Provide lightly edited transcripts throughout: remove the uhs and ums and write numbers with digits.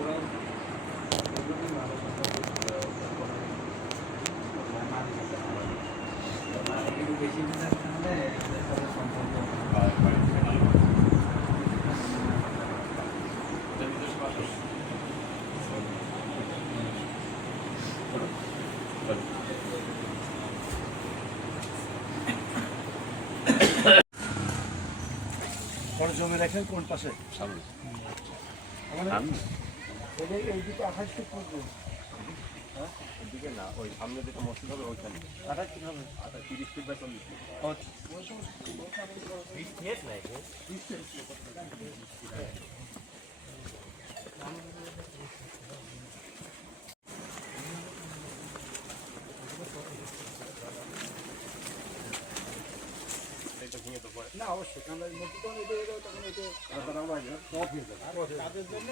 ওরাও একটু বেশি জমি রাখেন কোন পাশে? সামনে এইদিকে 28 ফিট পড়বে। হ্যাঁ, ওইদিকে না, ওই সামনে দিকে মসজিদ হবে ওইখানে 28 ফিট হবে। 30 ফিট বাই 40 ফিট। না অবশ্যই, কারণ এই মসজিদ তখন এটা কাজের জন্য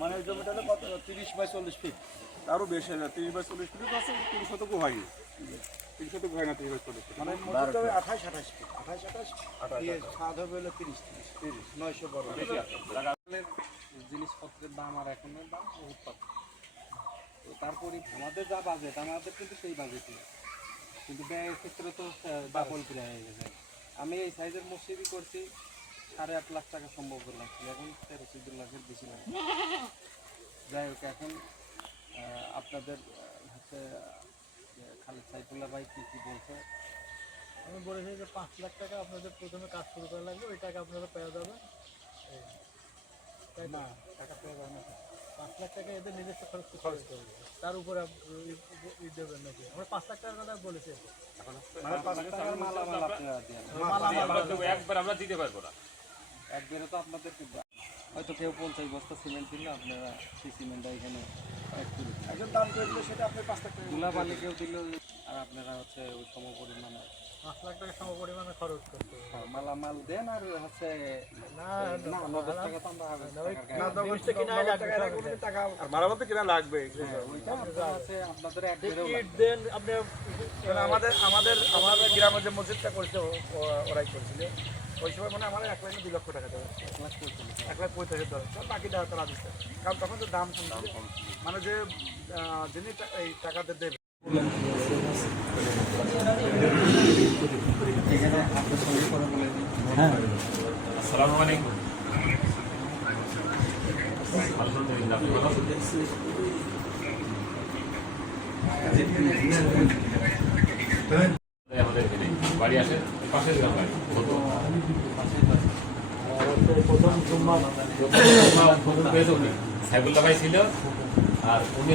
মানে ওই জমিটা হলো কত 30 বাই 40 ফিট, আরও বেশি হয় না। 30 বাই 40 ফিট তো আছে, 3 শতকও হয়নি, 3 শতক হয় না 30 বাই 40 ফিট। মানে মসজিদটা 28 ফিট, 28 ছাদ হবে হলো 30 900 বড় বেশি আছে। জিনিসপত্রের দাম আর এখনের দাম বহুত পার্থক্য। তো তারপরে আমাদের যা বাজেট, আমাদের কিন্তু সেই বাজেটই, কিন্তু ব্যয়ের ক্ষেত্রে তো ডাবল প্রায় হয়ে গেছে। আমি এই সাইজের মসজিদই করছি 8.5 লাখ টাকা সম্ভব করলাম, এখন 13-14 লাখের বেশি লাগে। যাই হোক, এখন আপনাদের হচ্ছে খালেদ সাইফুল্লাহ ভাই কী বলছে? আমি বলেছি যে 5 লাখ টাকা আপনাদের প্রথমে কাজ শুরু করা লাগবে, ওই টাকা আপনারা পেয়ে যাবেন। না, টাকা পেয়ে যাবেন না, 5 লাখ টাকা এদের নিজস্ব খরচ করবে, তার উপরে দেবেন নাকি? আমরা 5 লাখ টাকার কথা বলেছি। একবার আমরা দিতে পারবো না, একবারে তো আপনাদের হয়তো কেউ 50 বস্তা সিমেন্ট দিলে আপনারা সেই সিমেন্টটা এখানে একজন দাম করে দিলে সেটা আপনি 5 লাখ টাকা ধুলাবালি কেউ দিল, আর আপনারা হচ্ছে ওই সম পরিমাণে 5 লাখ টাকা সম পরিমাণে খরচ করতে হবে। মালামাল দেন, আর হচ্ছে মারামতে কিনা লাগবে আপনাদের আমাদের গ্রামে যে মসজিদটা করছে ওরাই করছিল, ওই সময় মানে আমার 1 লাখ 2 লক্ষ টাকা দেবে, 1,45,000 বাকি টাকা তারা দিচ্ছে, কারণ তখন তো দাম কম, মানে যে যিনি এই টাকাতে দেবে। আসসালামু আলাইকুম। আলহামদুলিল্লাহ, আমাদের এখানে বাড়ি আসে, পাশের গ্রাম বাড়ি। সাইফুল্লাহ ভাই ছিল, আর উনি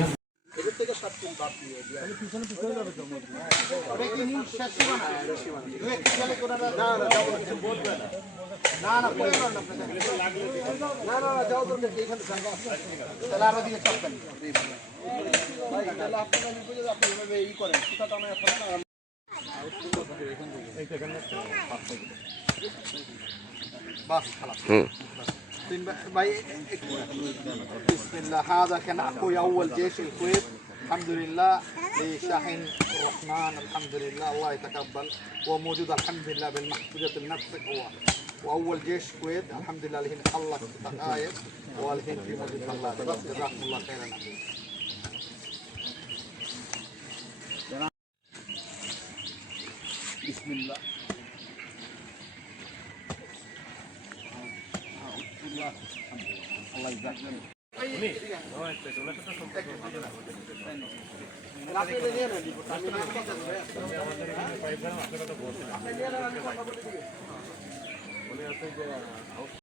بسم الله. هذا كان اخوي اول جيش الكويت، الحمد لله لشاحن الرحمن، الحمد لله الله يتقبل. هو موجود الحمد لله بالمحفوظة النفس، هو واول جيش الكويت الحمد لله الحين خلص دقائق والحين في موجود الله. بس جزاكم الله خيرا. بسم الله. الله يجزاك خير. আপনি